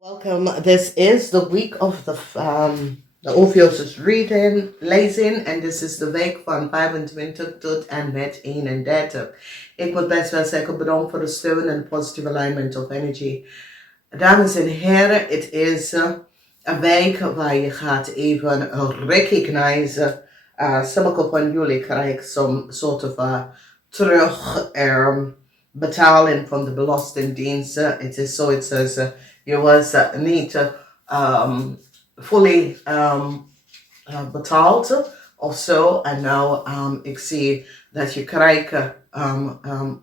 Welcome. This is the week of de OPHIUCHUS Lezing en dit is de week van 25 tot en met 31. Ik moet best wel zeggen bedankt voor de steun en positive alignment of energy. Dames en heren, het is een week waar je gaat even recognize. Sommige van jullie krijgen some soort of terug betaling van de belastingdiensten. Het is zo, het says je was niet fully betaald of zo. En nou, ik zie dat je krijgt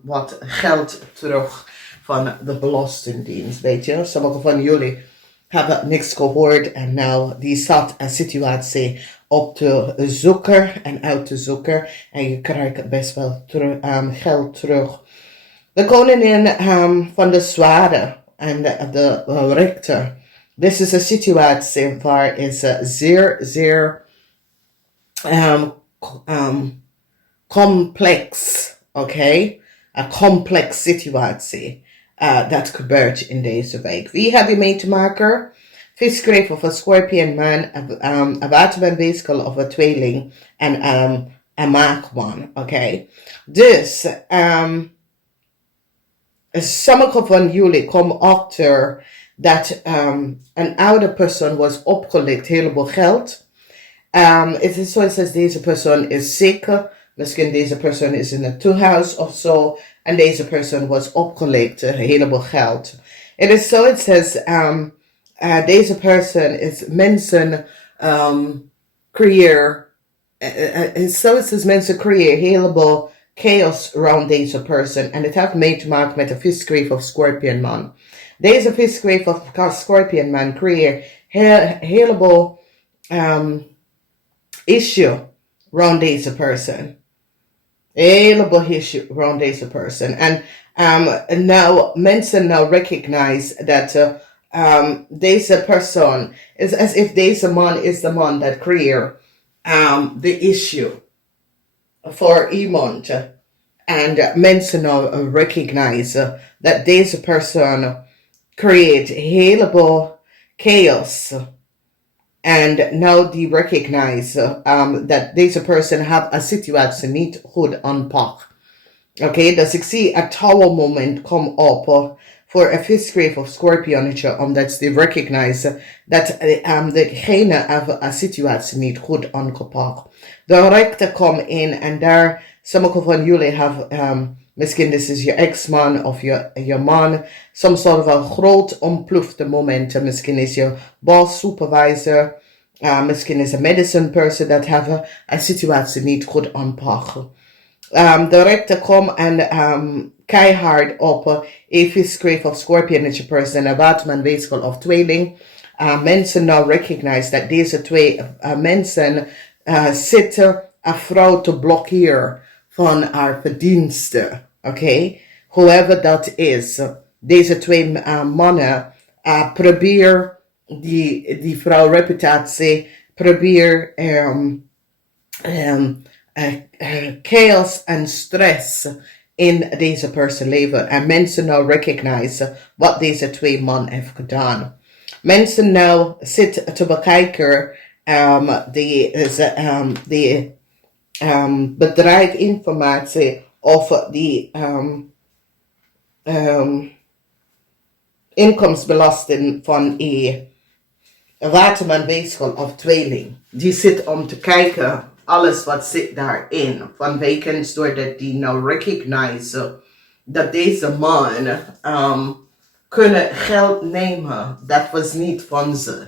wat geld terug van de belastingdienst, weet je. Sommige van jullie hebben niks gehoord en nou, die zat een situatie op te zoeken en uit te zoeken. En je krijgt best wel geld terug. De koningin van de zwaarden en de rechter. Dit is een situatie waar is zeer complex, oké? Een complex situatie dat gebeurt in deze week. Wie heb je mee te maken? Visgrave of een scorpion man, een watermanweeskel of een tweeling en een maagman, oké? Dus, sommige van jullie komen achter dat een oude persoon was opgelicht, heleboel geld. Het is zoals deze persoon is ziek. Misschien deze persoon is in een tehuis of zo. En deze persoon was opgelicht, heleboel geld. Het is zo, het says, deze persoon is mensen creëer. So it says mensen creëer heleboel chaos around deze person. En het heeft mee te maken met de visgrave of scorpion man. Deze visgrave of scorpion man creëert heleboel issue around deze person. Heleboel issue around deze person. En nou, mensen nou recognize dat deze persoon is as if deze man is the man that creëert the issue voor iemand. En mensen nou recognize dat deze persoon create heleboel chaos. And now die recognize dat deze persoon have a situatie niet goed aanpakt. Oké, dus ik zie een tower moment come op voor een visgrave of scorpionnetje, omdat ze recognize dat degene have een situatie niet goed aangepakt. De rechter komt in en daar, sommige van jullie have, misschien dit is je ex-man of je man, soms soort van groot ontplofte momenten. Misschien is je boss, supervisor, misschien is een medicine person dat have een situatie niet goed aanpakken. De rechter komt en keihard op een visgrave of scorpionnetje person, een watermanweeskel of tweeling. Mensen nou recognize dat deze twee mensen zitten een vrouw te blokkeren van haar verdiensten. Oké? Whoever dat is. Deze twee mannen proberen die vrouw reputatie, probeer chaos en stress in deze persoon leven. En mensen nou recognize wat deze twee man heeft gedaan. Mensen nou zitten te bekijken die bedrijfinformatie of die inkomstenbelasting van een watermanweeskel of tweeling. Die zit om te kijken alles wat zit daarin. Van wekens doordat die nou recognize dat deze man kunnen geld nemen. Dat was niet van ze.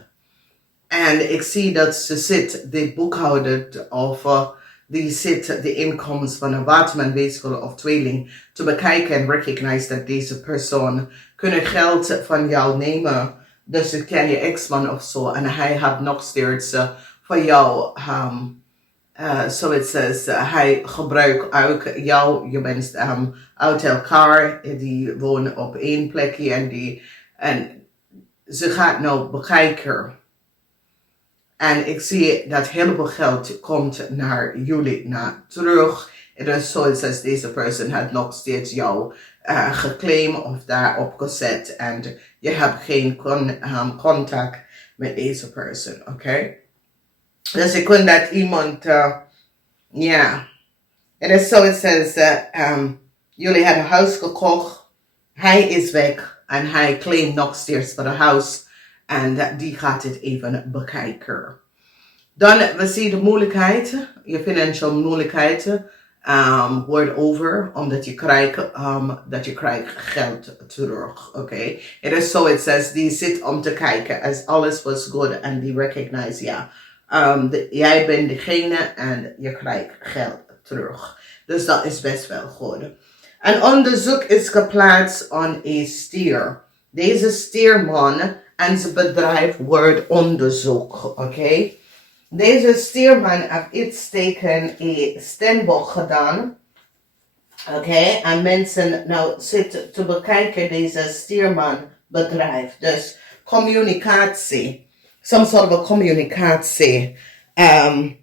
En ik zie dat ze zit, de boekhouder of die zit de inkomsten van een watermanweeskel of tweeling te bekijken en recognize dat deze persoon kunnen geld van jou nemen. Dus je ken je ex-man of zo en hij had nog steeds voor jou, so it says, hij gebruikt ook jou, je bent uit elkaar, die wonen op één plekje en ze gaat nou bekijken. En ik zie dat heleboel geld komt naar jullie terug. Het is zoals deze persoon had nog steeds jou geclaimd of daarop gezet. En je hebt geen contact met deze persoon, oké? Dus ik wil dat iemand, ja. Het is zo, het says, jullie hebben een huis gekocht. Hij is weg en hij claimt nog steeds voor het huis. En die gaat het even bekijken. Dan, we zien de moeilijkheden, je financiële moeilijkheden, wordt over, omdat je krijgt geld terug, oké? Het is zo, het says, die zit om te kijken, als alles was goed en die recognize, ja, jij bent degene en je krijgt geld terug. Dus dat is best wel goed. Een onderzoek is geplaatst aan een stier. Deze stierman en zijn bedrijf wordt onderzocht, oké? Deze stierman heeft iets tegen een steenbok gedaan. Oké, en mensen nou zitten te bekijken deze stierman bedrijf. Dus communicatie. Some sort of communicatie.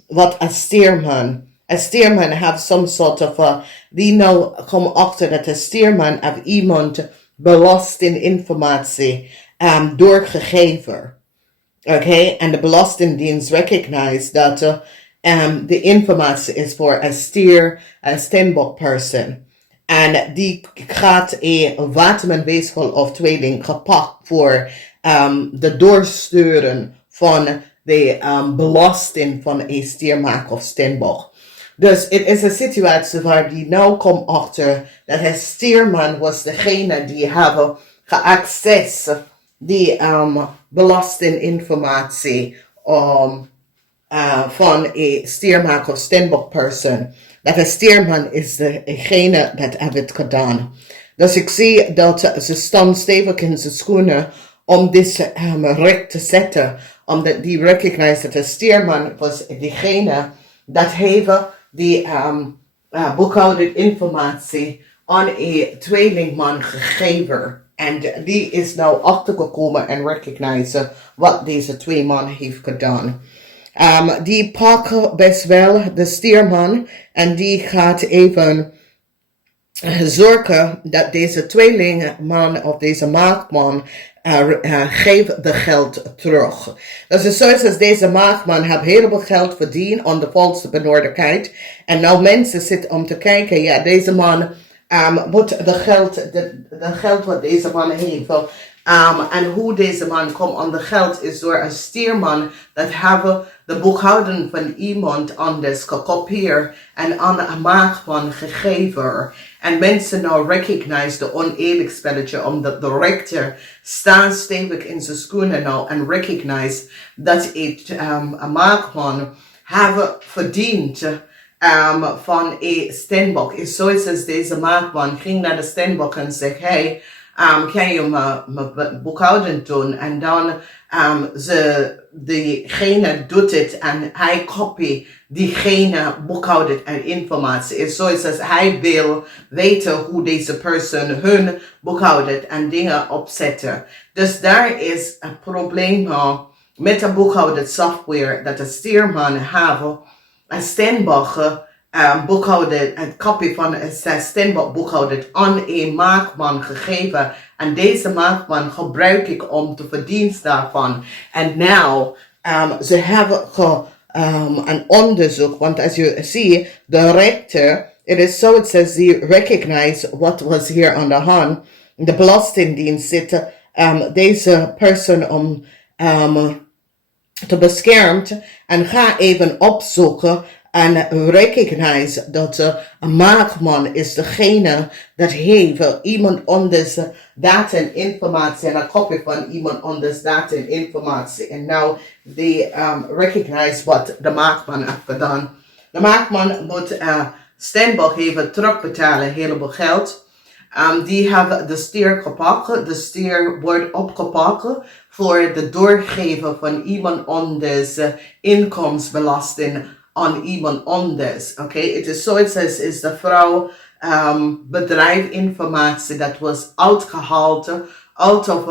Wat een stierman. Een stierman heeft some sort of die nou komen achter dat een stierman heeft iemand belastinginformatie doorgegeven. Oké, en de Belastingdienst recognize dat de informatie is voor een steenbok person. En die gaat een watermanweefsel of tweeling gepakt voor de doorsturen van de belasting van een stiermaak of steenbok. Dus het is een situatie waar die nou komt achter dat het stierman was degene die hebben geaccess die belastinginformatie van een stiermaker of steenbok person. Dat de stierman is degene dat heeft het gedaan. Dus ik zie dat ze staan stevig in zijn schoenen om dit recht te zetten. Omdat die recognize dat de stierman was degene dat heeft die boekhoudinformatie aan een tweelingman gegeven. En die is nou achtergekomen en recognize wat deze twee man heeft gedaan. Die pakken best wel de stierman en die gaat even zorgen dat deze tweelingman of deze maagdman geeft de geld terug. Dus het is zoals als deze maagdman heeft heel veel geld verdiend aan de valse benodigdheid. En nou mensen zitten om te kijken, ja deze man moet de geld wat deze man heeft. En hoe deze man komt aan de geld is door een stierman dat hebben de boekhouding van iemand anders gekopieerd en aan een maagdman gegeven. En mensen nou recognize de oneerlijk spelletje omdat de rechter staat stevig in zijn schoenen nou en recognize dat het een maagdman hebben verdiend van een steenbok. Is zoiets als deze maagdman ging naar de steenbok en zegt, hey, kan je mijn boekhouding doen? En dan diegene doet het en hij kopie diegene boekhouding en informatie. Is zoiets als hij wil weten hoe deze persoon hun boekhouding en dingen opzetten. Dus daar is een probleem met de boekhouding software dat de stierman heeft een steenbok boekhouden, een kopie van een steenbok boekhouden aan een maagdman gegeven. En deze maagdman gebruik ik om te verdienen daarvan. En nou, ze hebben een onderzoek, want als je ziet, de rechter, het is zo, het says, die recognize what was hier aan de hand. De Belastingdienst zit deze persoon om te beschermen en ga even opzoeken en recognize dat een maagdman is degene dat heeft iemand anders data en informatie en een kopie van iemand anders data en informatie. En nou, die recognize wat de maagdman heeft gedaan. De maagdman moet steenbok even terugbetalen, heleboel geld. Die hebben de stier gepakt. De stier wordt opgepakt voor de doorgeven van iemand anders inkomensbelasting aan iemand anders. Oké, het is zoiets als is de vrouw bedrijfinformatie dat was uitgehaald out of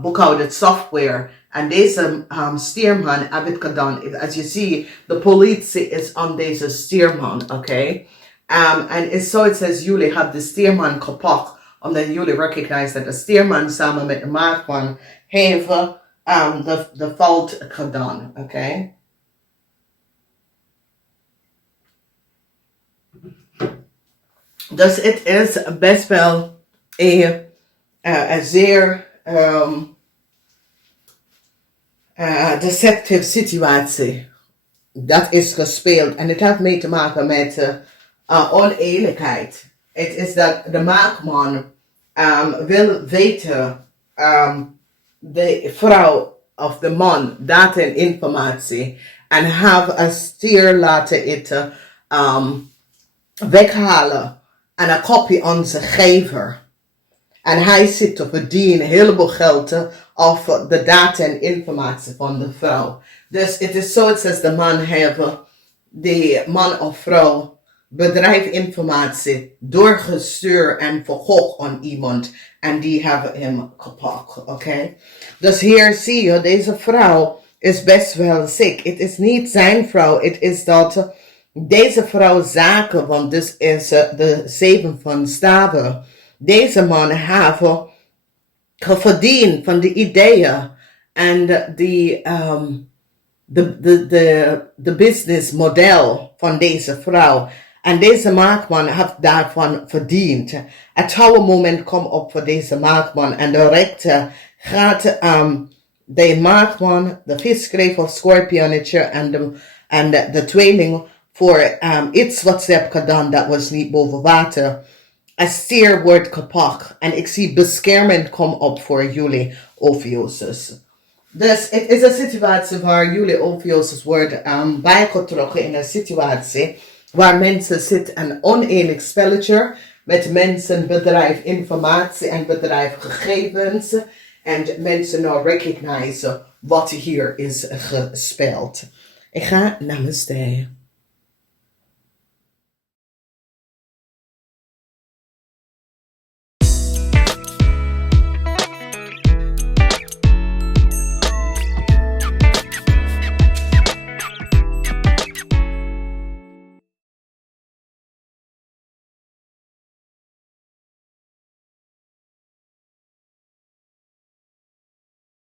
boekhouding software. En deze stierman heeft het gedaan. Als je ziet, de politie is aan deze stierman. Oké. En is zoiets als jullie hebben de steerman gepakt, omdat jullie recognize dat de steerman samen met de maagman hebben de fout gedaan. Oké? Dus het is best wel een zeer deceptive situatie. Dat is gespeeld. En het heeft mee te maken met oneerlijkheid. Het is dat de maakman wil weten, de vrouw of de man, data en informatie. En have een stier laten eten weghalen. En een kopie aan zijn gever. En hij zit te verdienen een heleboel geld of de data en informatie van de vrouw. Dus het is zoiets als de man hebben, de man of vrouw bedrijfinformatie doorgestuurd en verkocht aan iemand. En die hebben hem gepakt. Oké? Dus hier zie je, deze vrouw is best wel ziek. Het is niet zijn vrouw, het is dat deze vrouw zaken, want dit is de 7 van staven. Deze man heeft verdiend van de ideeën en de business model van deze vrouw. En deze maakman heeft daarvan verdiend. Het oude moment komt op voor deze maakman en de rechter gaat de maakman, de viskreef of scorpionnetje en de tweeling voor iets wat ze hebben gedaan dat was niet boven water. Een stier wordt gepakt en ik zie bescherming komen op voor jullie OPHIUCHUS. Dus het is een situatie waar jullie OPHIUCHUS worden bijgetrokken in een situatie waar mensen zitten een oneerlijk spelletje met mensen, bedrijf, informatie en bedrijf gegevens en mensen nou recognizen wat hier is gespeeld. Ik ga namaste.